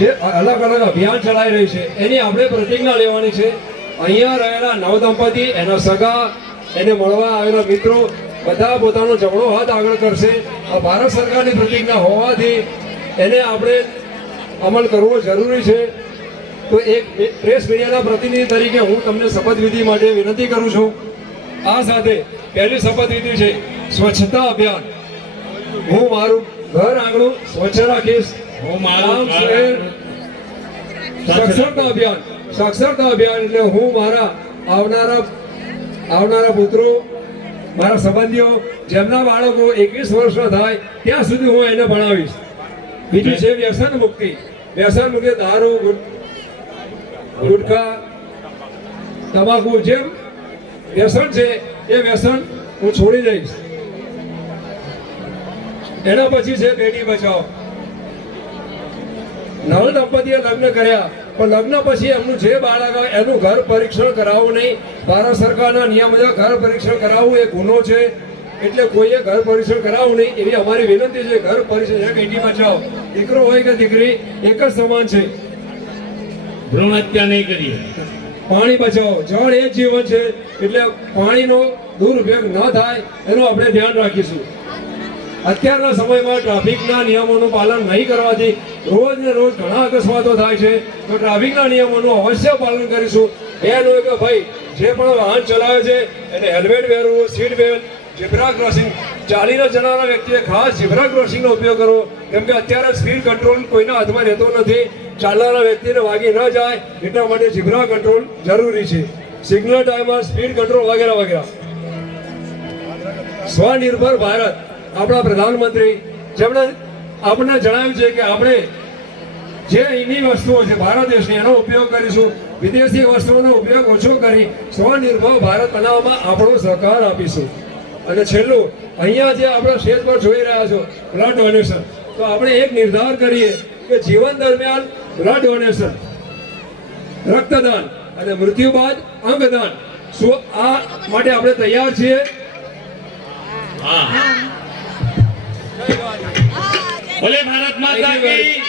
જે અલગ અલગ અભિયાન ચલાવી રહી છે એની આપણે પ્રતિજ્ઞા લેવાની છે. અહીંયા રહેલા નવદંપતિ, એના સગા, એને મળવા આવેલા મિત્રો બધા પોતાનો જમણો હાથ આગળ કરશે. આ ભારત સરકારની પ્રતિજ્ઞા હોવાથી એને આપણે અમલ કરવો જરૂરી છે. તો એક પ્રેસ મીડિયાના પ્રતિનિધિ તરીકે હું તમને શપથવિધિ માટે વિનંતી કરું છું. આ સાથે પહેલી શપથવિધિ છે સ્વચ્છતા અભિયાન. હું મારું ઘર આંગણું સ્વચ્છ રાખીશ. હું મારું શહેર સાક્ષરતા અભિયાન એટલે હું મારા આવનારા પુત્રો, મારા સંબંધીઓ, જેમના બાળકો 21 વર્ષના થાય ત્યાં સુધી હું એને ભણાવીશ. બીજું છે વ્યસન મુક્તિ. દારૂ, ગુટખા, તમાકુ જેમ વ્યસન છે એ વ્યસન હું છોડી દઈશ. એના પછી છે બેટી બચાવો. નવ દંપતીએ લગ્ન કર્યા પણ લગ્ન પછી એમનું જે બાળક આવે એનું ઘર પરીક્ષણ કરાવવું નહીં. ભારત સરકારના નિયમ મુજબ ઘર પરીક્ષણ કરાવવું એ ગુનો છે, એટલે કોઈએ ઘર પરીક્ષણ કરાવવું નહીં એવી અમારી વિનંતી છે. ઘર પરીક્ષણ, બેટી બચાવો. દીકરો હોય કે દીકરી એક જ સમાન છે. ભ્રૂણ હત્યા નહીં કરીએ. પાણી બચાવો. જળ એ જ જીવન છે, એટલે પાણીનો દુરુપયોગ ન થાય એનું આપણે ધ્યાન રાખીશું. અત્યારના સમયમાં ટ્રાફિકના નિયમોનું પાલન નહીં કરવાથી રોજ ને રોજ ઘણા અકસ્માતો થાય છે. તો ટ્રાફિકના નિયમોનું અવશ્ય પાલન કરીશું. બેન હોય કે ભાઈ, જે પણ વાહન ચલાવે છે એને હેલ્મેટ પહેરવું, સીટ બેલ્ટ, ઝીબ્રા ક્રોસિંગ, ચાલીને જનારા વ્યક્તિએ ખાસ ઝીબ્રા ક્રોસિંગનો ઉપયોગ કરવો, કેમ કે અત્યારે સ્પીડ કંટ્રોલ કોઈના હાથમાં રહેતો નથી. ચાલનારા વ્યક્તિને વાગી ન જાય એટલા માટે ઝીબ્રા કંટ્રોલ જરૂરી છે. સિગ્નલ ટાઈમર, સ્પીડ કંટ્રોલ વગેરે વગેરે. સ્વનિર્ભર ભારત આપણા પ્રધાનમંત્રી, જેમણે આપણને જણાવ્યું છે કે આપણે જે અહીંની વસ્તુઓ છે ભારત દેશની એનો ઉપયોગ કરીશું, વિદેશી વસ્તુઓનો ઉપયોગ ઓછો કરી સ્વનિર્ભર ભારત બનાવવામાં આપણો સહકાર આપીશું. અને છેલ્લું, અહીંયા જે આપણા સ્ટેજ પર જોઈ રહ્યા છો બ્લડ ડોનેશન, તો આપણે એક નિર્ધાર કરીએ કે જીવન દરમિયાન બ્લડ ડોનેશન, રક્તદાન અને મૃત્યુ બાદ અંગદાન. શું આ માટે આપણે તૈયાર છીએ? બોલે ભારત માતા કી